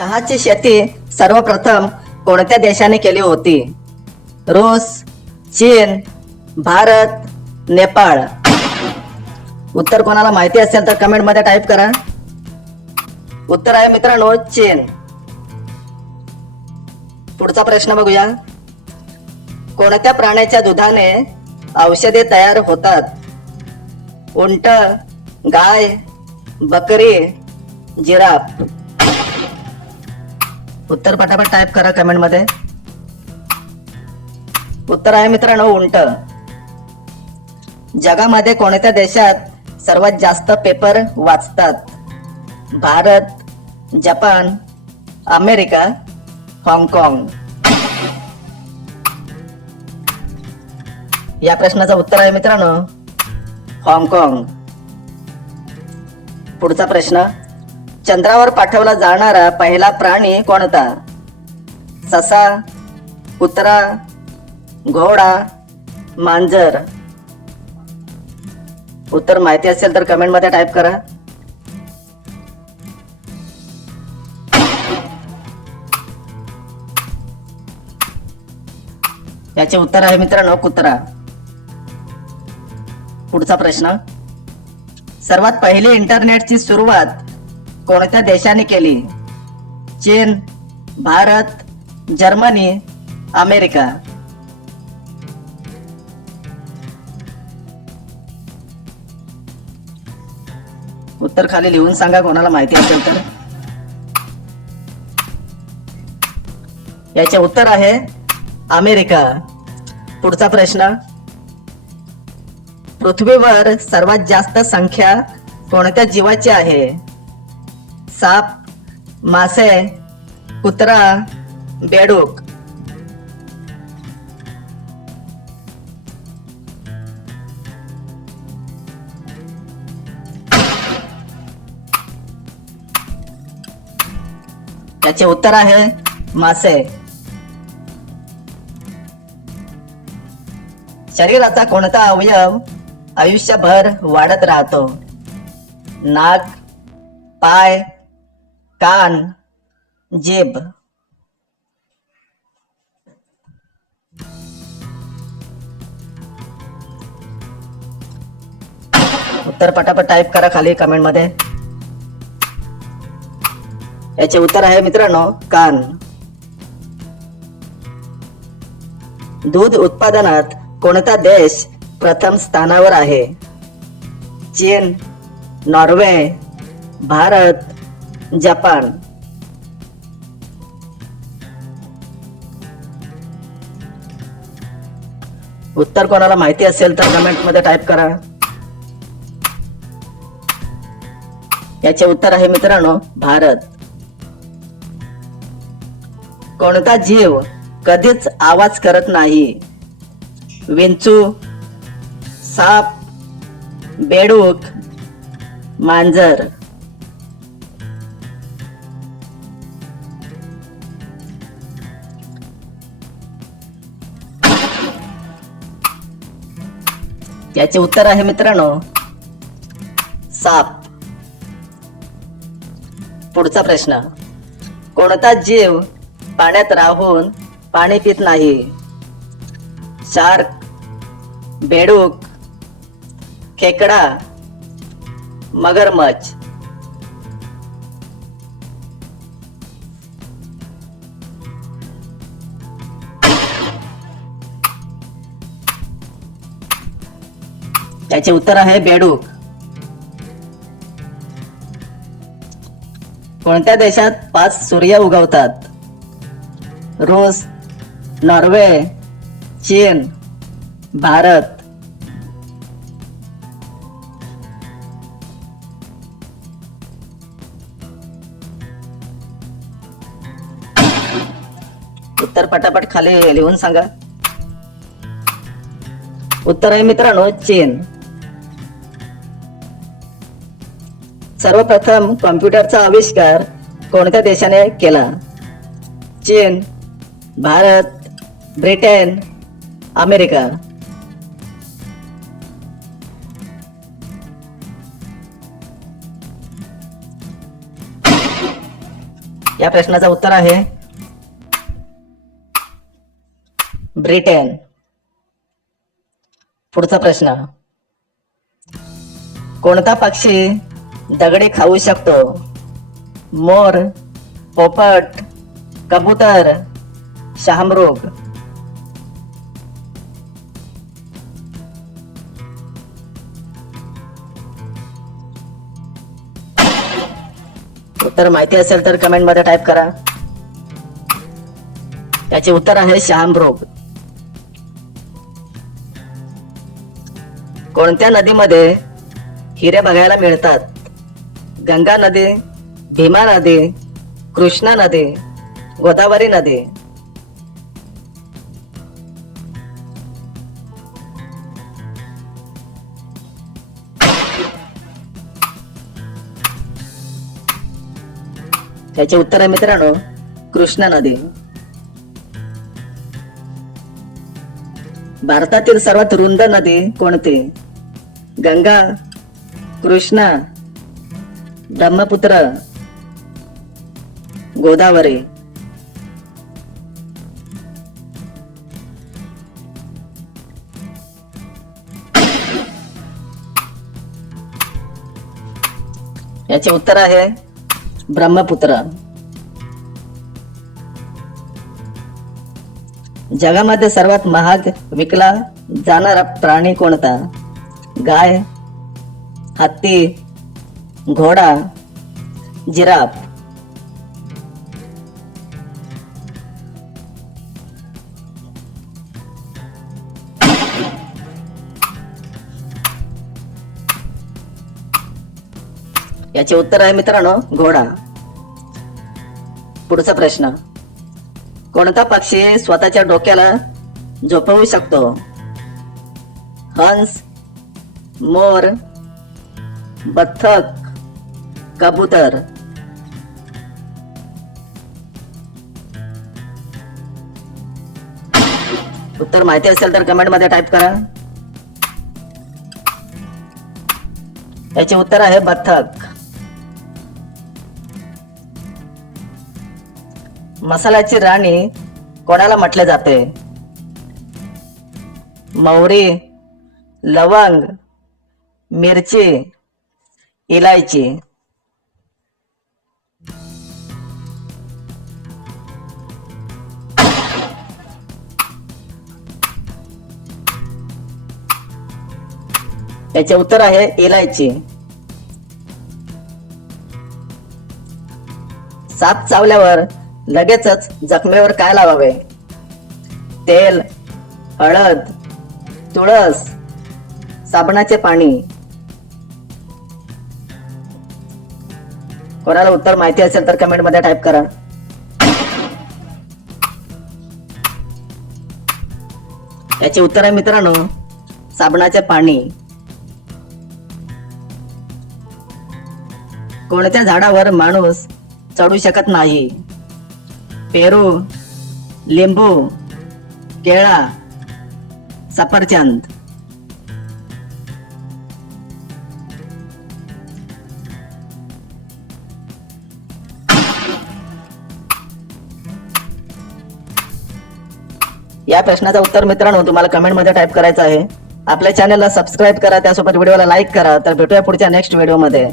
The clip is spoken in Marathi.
चहाची शेती सर्वप्रथम कोणत्या देशाने केली होती? रूस चीन भारत नेपाळ. उत्तर कोणाला माहिती असेल तर कमेंटमध्ये टाईप करा. उत्तर आहे मित्रांनो चीन. पुढचा प्रश्न बघूया. कोणत्या प्राण्याच्या दुधाने औषधे तयार होतात? उंट गाय बकरी जिराफ. उत्तर पटापट टाईप करा कमेंटमध्ये. उत्तर आहे मित्रांनो उंट. जगामध्ये कोणत्या देशात सर्वात जास्त पेपर वाचतात? भारत जपान अमेरिका हाँगकाँग. या प्रश्नाचं उत्तर आहे मित्रांनो हाँगकाँग. पुढचा प्रश्न. चंद्रावर पाठवला जाणारा पहिला प्राणी कोणता? ससा कुत्रा घोडा मांजर? उत्तर माहिती असेल तर कमेंटमध्ये टाईप करा. याचे उत्तर आहे मित्रांनो कुत्रा. पुढचा प्रश्न. सर्वात पहिली इंटरनेटची सुरुवात कोणत्या देशाने केली? चीन भारत जर्मनी अमेरिका. उत्तर खाली लिहून सांगा कोणाला माहिती असेल तर? याचे उत्तर आहे अमेरिका. पुढचा प्रश्न. पृथ्वीवर सर्वात जास्त संख्या कोणत्या जीवाची आहे? साप मासे कुत्रा बेडूक. त्याचे उत्तर आहे मासे. शरीराचा कोणता अवयव आयुष्यभर वाढत राहतो? नाक पाय कान जेब. उत्तर पटापट टाईप करा खाली कमेंटमध्ये. याचे उत्तर आहे मित्रांनो कान. दूध उत्पादनात कोणता देश प्रथम स्थानावर आहे? चीन नॉर्वे भारत जपान उत्तर कोणाला माहिती असेल तर कमेंटमध्ये टाईप करा. याचे उत्तर आहे मित्रांनो भारत. कोणता जीव कधीच आवाज करत नाही? विंचू साप बेडूक मांजर. याचे उत्तर आहे मित्रांनो. साप. पुढचा प्रश्न. कोणता जीव पाण्यात राहून पाणी पित नाही? शार्क बेडूक खेकडा मगरमच्छ. त्याचे उत्तर आहे बेडूक कोणत्या देशात पाच सूर्य उगवतात? रूस नॉर्वे चीन भारत. उत्तर पटापट खाली लिहून सांगा. उत्तर आहे मित्रांनो चीन. सर्वप्रथम कॉम्प्युटरचा आविष्कार कोणत्या देशाने केला? चीन भारत ब्रिटन अमेरिका. या प्रश्नाचं उत्तर आहे ब्रिटन. पुढचा प्रश्न. कोणता पक्षी दगडे खाऊ शकतो. मोर पोपट कबूतर शहामृग. उत्तर माहिती असेल तर कमेंटमध्ये टाईप करा. त्याचे उत्तर आहे शहामृग. कोणत्या नदीमध्ये हिरे बघायला मिळतात? गंगा नदी भीमा नदी कृष्णा नदी गोदावरी नदी. त्याचे उत्तर आहे मित्रांनो कृष्णा नदी. भारतातील सर्वात रुंद नदी कोणती? गंगा कृष्णा ब्रह्मपुत्र गोदावरी. याचे उत्तर आहे ब्रह्मपुत्र. जगामध्ये सर्वात महाग विकला जाणारा प्राणी कोणता? गाय हत्ती घोडा जिराफ. याचे उत्तर आहे मित्रांनो घोडा. पुढचा प्रश्न. कोणता पक्षी स्वतःच्या डोक्याला झोपवू शकतो? हंस मोर बत्थक. कबूतर. उत्तर माहिती असेल तर कमेंटमध्ये टाईप करा. याचे उत्तर आहे बत्थक मसाल्याची राणी कोणाला म्हटले जाते? मौरी लवंग मिरची इलायची. याचे उत्तर आहे इलायची. साप चावल्यावर लगेचच जखमेवर काय लावावे? तेल हळद तुळस साबणाचे पाणी. कोणाला उत्तर माहिती असेल तर कमेंटमध्ये टाईप करा. याचे उत्तर आहे मित्रांनो साबणाचे पाणी. कोणत्या झाडावर माणूस चढू शकत नाही? पेरू लिंबू केळा सफरचंद. या प्रश्नाचं उत्तर मित्रांनो तुम्हाला कमेंटमध्ये टाईप करायचं आहे. आपल्या चॅनलला सबस्क्राईब करा त्यासोबत व्हिडिओला लाईक करा. तर भेटूया पुढच्या नेक्स्ट व्हिडिओमध्ये